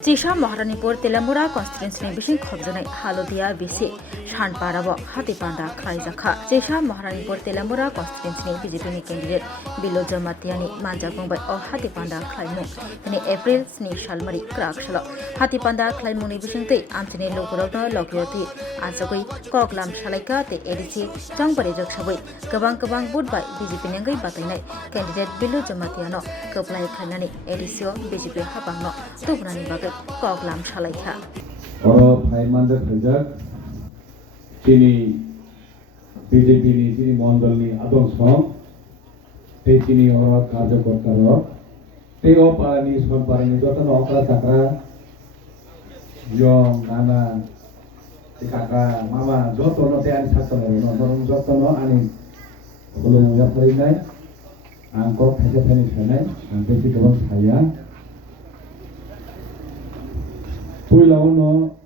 Cisha Maharanipur Telamura constituency Bishin Khobjanai Halodia BC Shanparabo Hatipanda Kraizakha Cisha Maharanipur Telamura constituency BJP candidate Bilo Jamatiani Manjabumbai or Hatipanda Klaimu in April Sni Shalmari Krakshalo Hatipanda Klaimuni Bishinte Antony Lokurota Lokioti Ansagui Koklam Shalika the ADC Changbari Jakshawi Kabang Bud by BJP Nangai Batanai candidate Bilo Jamatiano Koplai Kanani ADCO BJP Habano Tubrani Bagai Koklam Shalaika. Paimanda Khajak, Chini, BJP, Chini Mondali, Adon Song, Chini or Kaja Korkaro, Teo Parani, Son Parani, Jotan Okra Sakra, Yom, Nana, Tikaka, Mama, Jotono, and Sakano, Jotono, and Olu Yaparinai, and Kok Hajapan, and Basically Haya. Pulau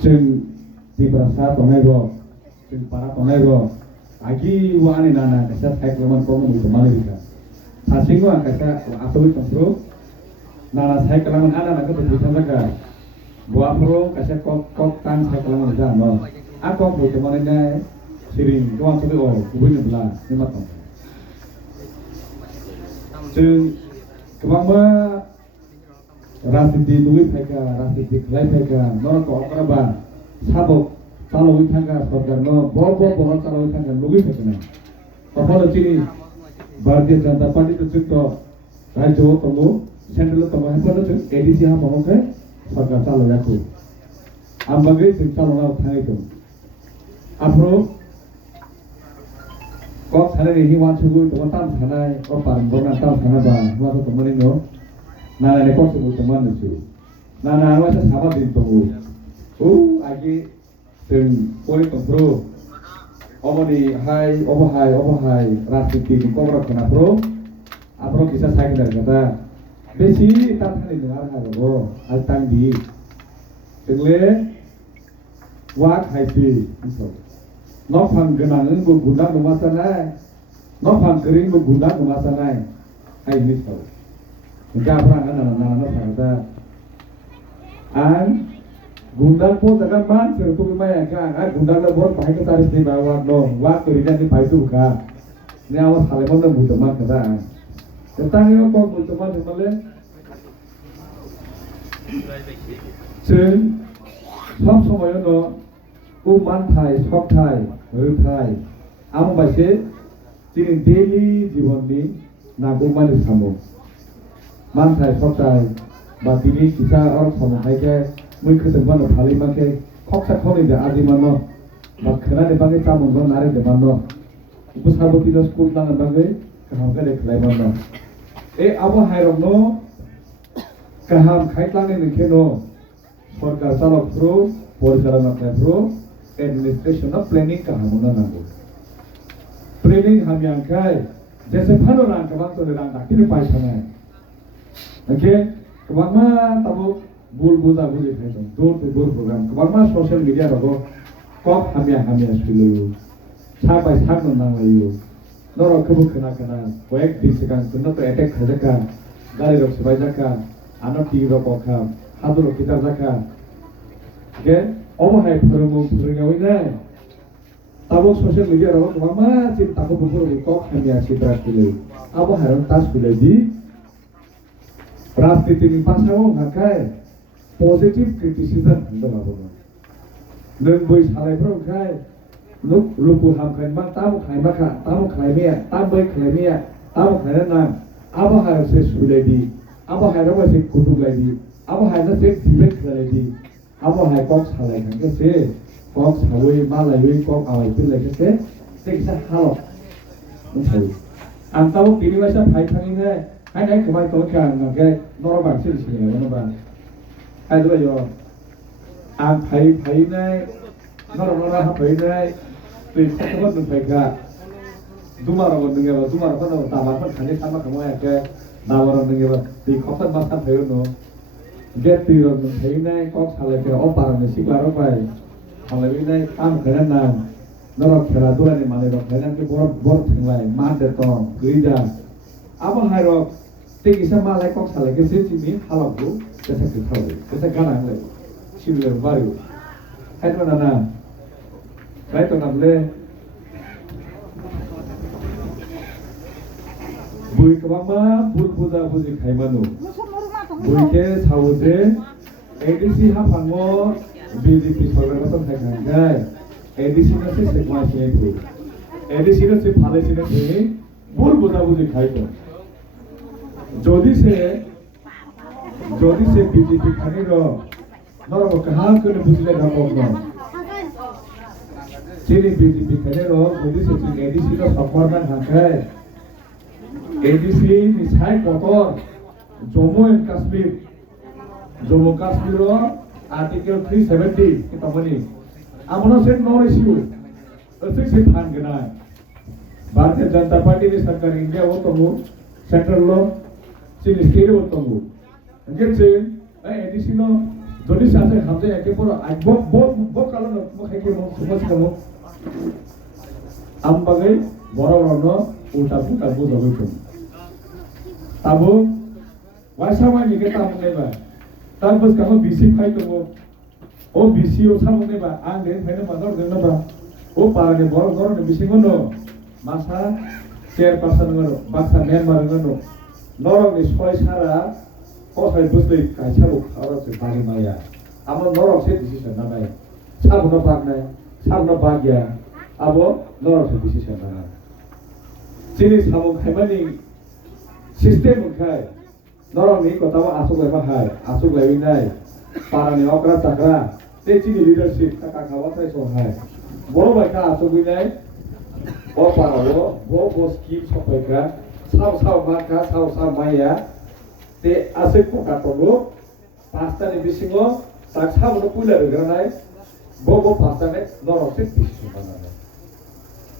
Jeng di Brasa Tonego, Jeng Para Tonego, Agi Wani Nana, Kasat Haikleman Komu di Malika. Sasingo angkasa Asui Kontro, Nana Haikleman Ana Naga Berusaha Naga, Buapro Kasat Kok Tan Haikleman Jano, Aku Bukamannya Siring, Tuan Sudu O, Kubun Belah, Lima Tom. Jeng Kebangga Rasidi Louis Peka, Rasidi Clay Peka, NorcoOkraba, Sabo, Salo Tanga, Sorgano, Bobo, Salo Tanga, Louis Pekana. Apology, Bardia Santa Party to Chito, Rajo Tomo, Central Tomo, ADC Hamoke, Sorga Salo Yaku. Ambagay, Salo Tanito. Afro Cox had he wants to go to one time, Hanai, or Parambona, Hanaba, what of the Molino. Nana nekok sebut teman itu. Nana awak sahabat itu. Agi dengan poin kompro. Omoni hai, rasiti di kompro kena pro. Apro kisah saya kenal kata. Besi tak hari dengar halo. Altang di. Dengle wak hai di. Nopang genangan bu gundang kemasanai. Nopang kering bu gundang kemasanai. Hai misal. Jabra nana sagda an gundang po taga man sertu maya ka an gundang na bor pai ka taris ni bawa no wa to rina ni pai tu ka ni awas hale mon na butama kada an tetang yo ko butama de male chen sab somoy no man thai sok thai thai am bai se tin daily jibon ni na ko mali samo Mantai Sokai, but the Kita or some Hike, we could have one of Halimake, Coxa Collie the Adimano, but Canada Bagay Tamon don't marry the Mano. Busabotino school down and Bagay, Kahamgare Clemano. Our hire of no Kaham Kaitlan in the Keno, for Kasala Pro, for Sarana Pro, administration of planning Kahamuna. Planning Hamiankai, there's a panorama to the Ranga, Okay, kemana tahu bul-buza buzi itu, door-to-door program. Kemana social media rogo, kok hamia sepuluh, sampai sak nang layu. Noro kebu kena, proyek disekan, kena tu attack sajakan, dari rok sebajakan, anak tinggi rok kam, hadu rok kita zakan. Okay, hai perungawinai. Tahu social media rogo, kemana cinta aku bubur kok hamia sepuluh sepuluh. Hai tas di Rasiti ni pasau ngakai positive criticism anda lakukan. Dan boy salai pro kai, lupu hamkan bang tamu kai maka, tamu kai mea, tamu kai mea, tamu kai nang. Apa harus sesuai apa harus se kutu lagi, apa harus se debate lagi, apa harus kok salai kan ke kok salai malai kok awal itu lagi se kisah halo. Mungkin. Antau kini masa baik ini. Hai kemai tokan ngagai normal sih sini normal. Hai dua yo. Ang pai nai normal nai. Tuh kau tu pega. Dumar orang dengar, dumar apa nama tamat kan hanya sama kamu ya ke. Nawar orang dengar. Di kosan makan payun no. Get di orang nai kok salah ke opar nasi klaro pai. Kalau ini am kerana norok kera dua ni mana norok kerana ke bor tinggal, mana detong, gereja. Apa hai rok Ting isa malay kong salay kasi sini halak bu, kasi kitaw, kasi ganang lay, sila baru. Hai tu nana, baik tu namle, bui kemana, bul buda buzi kai manu, bui ke sauje, edisi hapango, BJP sorang kata kai kangai, edisi nasi sekma sini tu, edisi nasi phale sini tu, bul buda buzi kai tu. যদি সে BJP খানির নরম কাহা করে বুঝলে না কখন চিনি BJP খানির যদি সে এডিসি র সফরমান হাঁকায় এডিসি নিছাই কতর জম্মু এন্ড কাশ্মীর আর্টিকেল 370 কিতাবনি আমরা সে নর ইস্যু সে ফান গনায় ভারতীয় জনতা পার্টি ni सरकार इंडिया वो तो सेंट्रल लो sini state wo tongu ngetse edisi no jodi sase hamje eke poro bo kala no mo kheke mo sumas kamo ambagai boro no ulta puta bo jogo tum tabo wasa ma ni ke tam ne ba tabus kamo bc khai tongu o bc o sam ne ba ang den phene ma dor den ba o para ne boro ne bc no masa chairperson no baksa member no নরক সয় সারা কথায় বুঝলে কাইসাবো খাওয়াছে বাড়ি মায়া আমার নরক সে decision না নাই সাবনা bug নাই সাবনা বাগিয়া আবো নরক সে ডিসিশন না চিনি সামু খাইমানি সিস্টেম খাই নরক নি কথাও আসুক লাইবা হাই আসুক লাইবি নাই পারানি অকরা চাকরা তে চিনি লিডারশিপ টাকা খাওয়া তাই সহায় বড় বাইকা আসুক নাই ও পারাও বো scheme সবাইকা sao maka sao maya te asik ko katogo pasta ni bisingo tak sao no pula regranai bo pasta ne norok se bisingo banana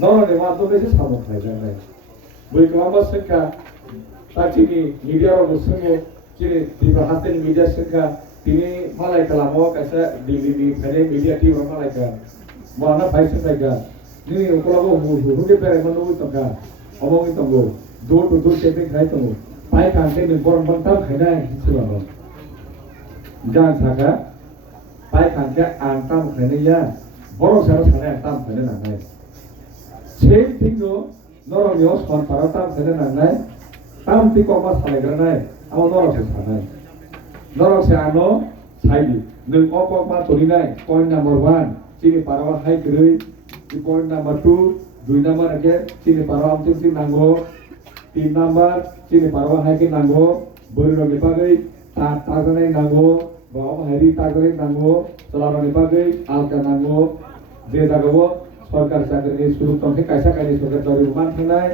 norok ne ma to besi sao khai janai boi kama sekka takini media ro sungo kire diba haten media sekka tini malai kalamo kaisa dili phane media team ro malai ka mana bhai sekka ni ukolago hu ke pere manu toka omong tongo door to door taping khai to pai kan ke ni borong bang tam khai dai sila no jan saka pai kan ke an tam khai ne ya borong sa sa ne tam khai ne na nai same thing no norong yo son para tam khai ne na nai tam ti ko ma sai gra nai amo norong sa nai norong sa ano sai di nung opok ma tori nai point number 1 chini parawa hai grei point number 2 2 number age chini parawa am tim nango 3 number chini parwa hai ke nango bori ro gepagai ta jane nango bawa hari ta jane nango solaro gepagai alka nango je jagabo সরকার চাকরি শুরু তখন কাইসা কাইনি সরকার দরি মান থানায়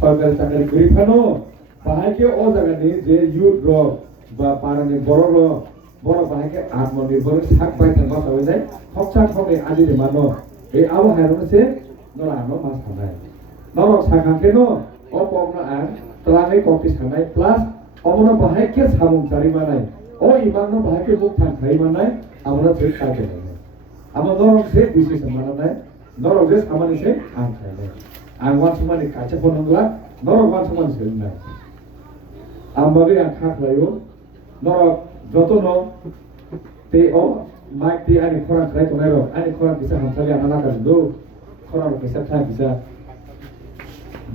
সরকার চাকরি গরি খানো বাহাইকে ও জায়গানি যে ইউথ র বা পারানি বড় বাহাইকে আত্মনির্ভর থাক পাই থাকবা সবাই যায় হকসাক হবে আজি মানো এই আবহাওয়া রয়েছে নরানো মাছ থানায় নরক সাখানকেনো অপমনা আর তলামে কপি সানাই প্লাস অমনা বাহাইকে সামুং জারিমানাই ও ইমানো বাহাইকে মুখ থাকাই মানাই আমরা যে কাজে আমরা নরক যে বিশেষ মানাই নরক যে সামানি সে আং খাইলে আং ওয়ান সমানি কাছে ফোনংলা নরক ওয়ান সমান সেলনাই আমবাগে আং খাখলাইও নরক যতন তে ও মাইক তে আনি খরান খাই তনাইরো আনি খরান কিসা হামসালি আনানা কাজদো খরান কিসা থাই কিসা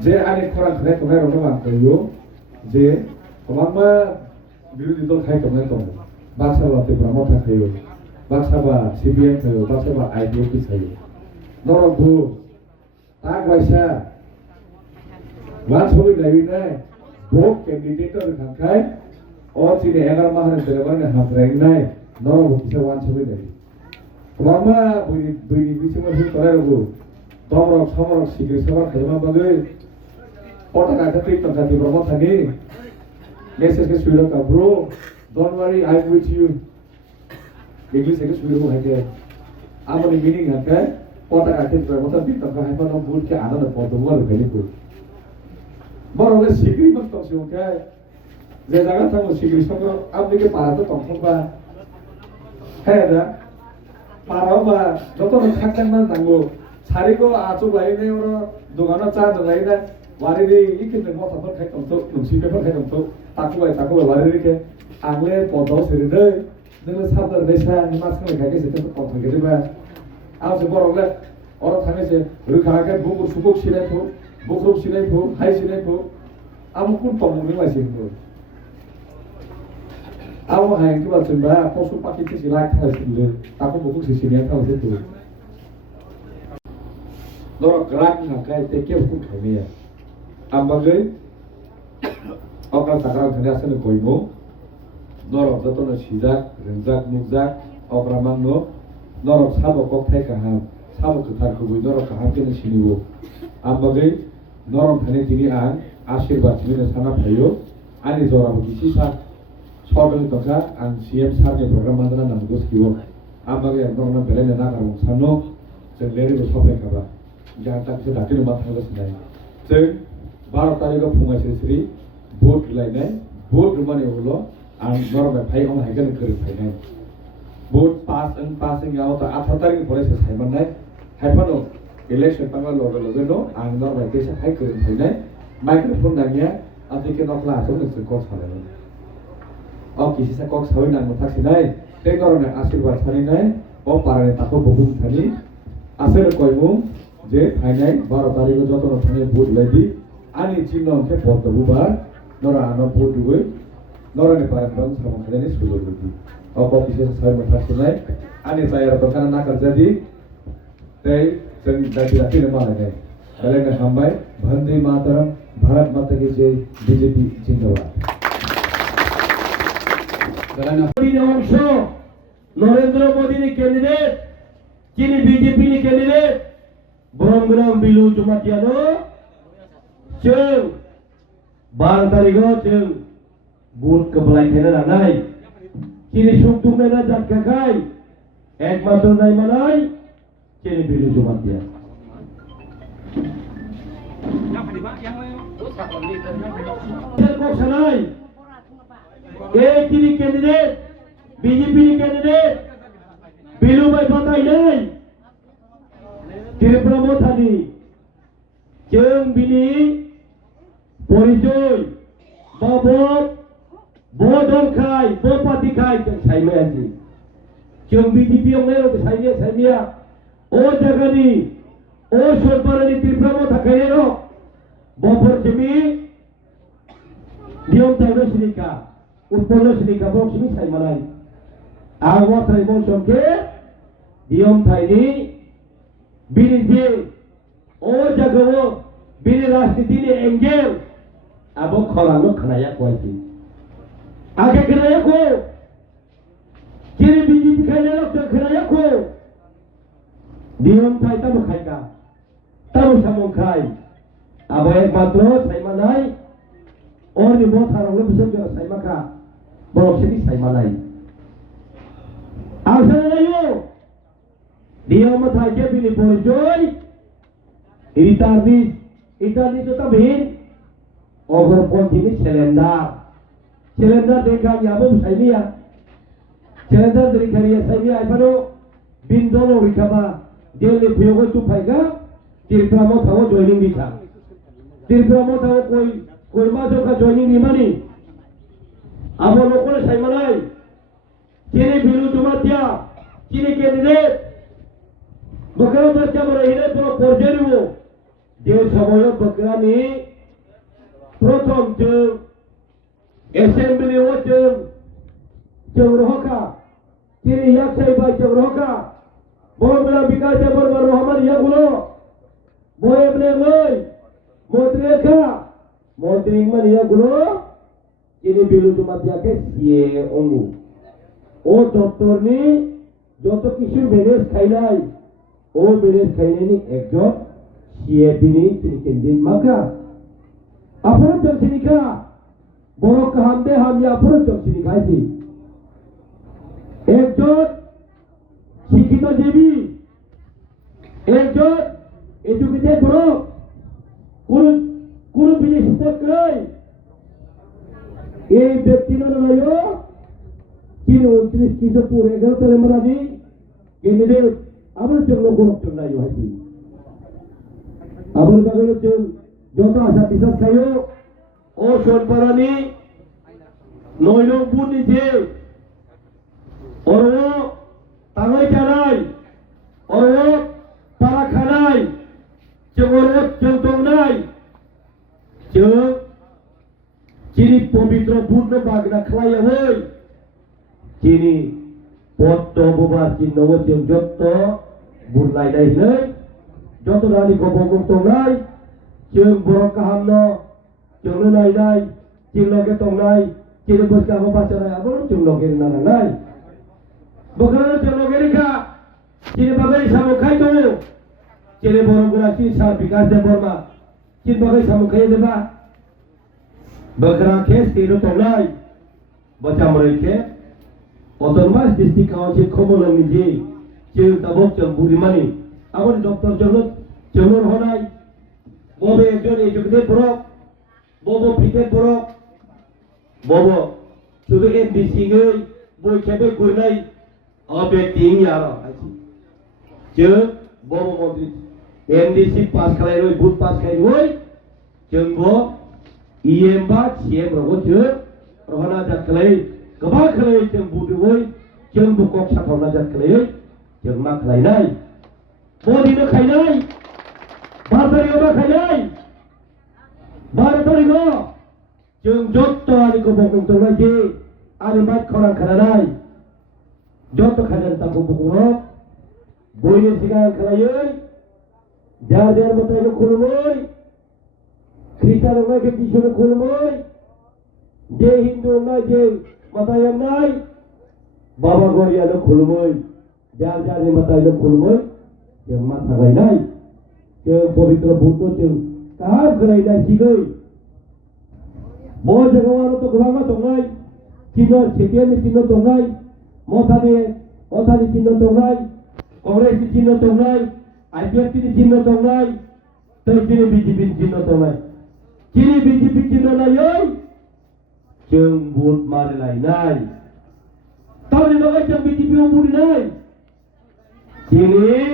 যে আনি খরান খাই তনাইরো নবান কইও যে তোমামা বিরোধী দল খাই তনাই তং বাকসাবাতে ব্রহ্মতা খাইও বাকসাবা সিবিএম খাইও বাকসাবা আইডিএপি খাইও নরক ভু তাক বাইসা ওয়ান ছবি লাইবি নাই ভোট ক্যান্ডিডেটর খাই ও চিনে 11 মাহের দেরবানে হাতরাই নাই নরক কিসা ওয়ান ছবি নাই তোমামা বইনি বিসিমা হি করে রবু তমরক সমরক সিগরি সবার খাইমা বাগে পটাকা খাতি টকা দি ব্রহ্মথানি মেসেজ কে সুইলো কা bro don't worry I am with you English কে সুইলো হাইকে আমনি মিনিং হাকে পটাকা খাতি ব্রহ্মথা দি টকা হাইমা ন বুট কে আনন্দ পদমল ভেলিকু বড়লে সিগরি মত সিওকে যে জায়গা থাকো সিগরি সঙ্গ আপনি কে পারা তো তংবা হ্যাঁ দা পারাবা যত থাকতেন না তাঙ্গো সারিগো আচু লাইনে ওর দোকানে চা লাইনে ওয়ারিনি ইকিনে মতাফর খাই তংতো নুসি পেপার খাই তংতো takubai bari rike angle podo seri dei nengle sabdar desa mas kene kage se to kon thage ba aw se borogle ora thane se rukhage bukur sukuk silai tho bukruk silai tho hai silai tho am kun pamuni ma sin tho aw hai ki ba chunba posu pakiti silai thai sin taku bukur sisinya thau se tho Loro gerak ngakai teke hukum kami ya. Ambagai, okal sakral kena asal koimo. Loro jatuh na sijak, renjak, nukjak, okal mangno. Loro sabo kok thai kaham, sabo ketar kubui loro kaham kena siniwo. Ambagai, loro thane tini an आशीर्वाद सिबिनो साना भयो आनि जराबो किसी सा सदन तका आं CM सारनि प्रग्राम मानना नांगौ स्किव आमबागे नरना बेलेने नागारम सानो जों लेरिबो सफाय खाबा जहाँ तक से दाखिल मा थांगासिनो जों 12 तारिखआव फुङाइसेसरि भोट लायनाय भोट रुमानि उलो आं नरना फाइ अन हायगोन गोरों फायनाय भोट पास ओं याव ता 18 तारिख फरायसे सायमाननाय हायफानो इलेक्शन पांगा लगे लगे नो आं नरना केसा हाय गोरों फायनाय माइक्रोफोन नागिया आथिके नखला आसो नोंसोर कक सालायनो अ किसी सा कक सावै नांगौ थासिनाय ते नरना आशीर्वाद सानिनाय अ पारानि ताको बहुम थानि आसेर कयमु जे फाइनाय 12 तारिखआव जतन थाने भोट लायदि आनि चिन्ह अंके पद्मबुबार नरा आनो भोट दुबै नरानि पारानि सामन खालायनि सुजुग होदि अ किसी सा सावै थासिनाय आनि जायरा दखाना नाकार जादि तै जों दाखिलाखिनो मालायनाय बेलेने हामबाय वंदे मातरम भारत माता की जय बीजेपी जिंदाबाद अंश नरेंद्र मोदी ने कैंडिडेट चीनी बीजेपी ने कैंडिडेट ब्रह्मग्राम बिलु जुमातियानो जों 12 तारिखआव जों भोट कबलाय खेला लानाय चीनी सुख दुखना जाखाखाय एकमात्र नायमानाय चीनी बिलु जुमातिया कैंडिडेट बीजेपी कैंडिडेट बिलु भाई बताइए त्रिपुरा मोथानी जों बिनि परिचय बाबत बदलखाय बपातिखाय जों सायमायासि जों बीजेपी आवनो सायमिया ओ जागानि ओ सरकारनि त्रिपुरा मोथाखायनो बफर जमी नियम तावनो सिनिका उत्पन्न सिनिका बक्सिनि सायमानाय आगवा थाइमन समके नियम थाइनि बिनिजे ओ जगहो बिनि राजनीतिनि एंगेल आबो खरानो खनाया कोइसि आगे खनाया को किरि बीजेपी खायना लक्ष खनाया को नियम थाइ ताबो खायका ताबो सामखाय आबो एकमात्र सायमानाय और मोथारावनो बिसोर सायमाखा बरफसिनि सायमानाय आसानायो नियम थाइके बिनि परिचय इटारनि तो तबिन अगरपन्थिनि सिलेंडार देखानियाबो सायमिया सिलेंडार देखानिया सायमिया आइफानो बिन्दनो रिखाबा दिल्ली फुयोगो तुफाइगा त्रिपुरा मोथाव जयनिं बिथा त्रिपुरा मोथाव कोई माजोका जयनिं निमानि आबो नखर सायमानाय चीनी बिलु जुमातिया चीनी कैंडिडेट बकरा बच्चा बरहिने तो पर्यायनिबो जे समय बकरानि प्रथम जों एसेम्बलियाव जों रहका चीनी याकसाय बाय जों रहका बरबला बिकास बरबा रहमान यागुलो बयबने गय मंत्री मन यागुलो चीनी बिलु जुमातिया के सीए ओंगु ओ डॉक्टरनि যত কিছু মেনেজ খাইনাই ও মেনেজ খাইনাইনি একজন সিএপিনি চিনিকেন্দিন মাকা আপন জনসিনিকা বড় কাহামদে হামি আপন জনসিনিকাইছি একজন শিক্ষিত জীবী একজন এডুকেটেড বড় কোন বিদেশ পত্রই এই ব্যক্তির নয় Kini 29 kisah pura agar telemrani candidate abur jeng logo option na yo hasi abur bagalo jeng jota asa pisas kayo o son parani নইলং বুনি যে অরো তাঙ্গাই জানাই অরো পারা খানাই চেগরো চেংতংনাই जों যিনি পবিত্র বুদ্ধ বাগনা খালাইয়া হই যিনি পদ্ম ববা চিহ্নও जों যত বুরলাইনাই হই যত রানি গবগম তংনাই जों बर' काहामनो जोंनो नायनाय जों लगे तंनाय जों बसकाबो बाचानाय आबो जों लगे नानाय बखाना जों लगे रिखा जों बागै सामखाय दङ जों बर' गुनाची सा विकास दे बर्मा जों बागै सामखाय देबा बखरा के स्थिर तंनाय बचामरैके अटनबास डिस्ट्रिक्ट काउन्सिल खबरनि जे जों दाबक जों बुरिमानि आबो डक्टर जोंनो हनाय बबे एकजन एजुकेटेड बरक बबो फिटेड बरक बबो शुद्ध एमडीसी गै बय खेबे गुरनाय अबेक्टिं यार जों बबो मन्त्रि एमडीसी पास खालायबाय बुथ पास खालायबाय जोंबो ईएम बा सीएम रगो जों रहना जात खालाय गोबां खालाय जों बुदोबै जों बुकक साथावना जात खालाय जों मा खालायनाय बदिनो खायनाय बारतारियाव मा खायनाय 12 तारिखआव जों जत्त आरिखौ बुंदोंमोन जे आरिबाद खौरां खोनानाय जत्त खाजानताखौ बुङो बयनि सिगां खोनायै जार मतायनो खुलुमै ख्रिस्टान होननाय गिदिरनो खुलुमै जे हिन्दु होननाय जे मतायनाय बाबा गरियानो खुलुमै जारनि मतायनो खुलुमै जों मा थागायनाय जों पवित्र बुद्ध जों गाहाम खोनायनाय सिगै बहुत जगह तो गोबां दंनाय चिन्ह सेपियानि चिन्ह दंनाय मथानि चिन्ह दंनाय कांग्रेसनि चिन्ह दंनाय आईपीएफनि चिन्ह दंनाय तैदिनो बीजेपी चिन्ह दंनाय चिनि बीजेपी चिन्ह नायै जों बुट मारिलायनाय तारनि बागै जों बीजेपी आव बुरिनाय चिनि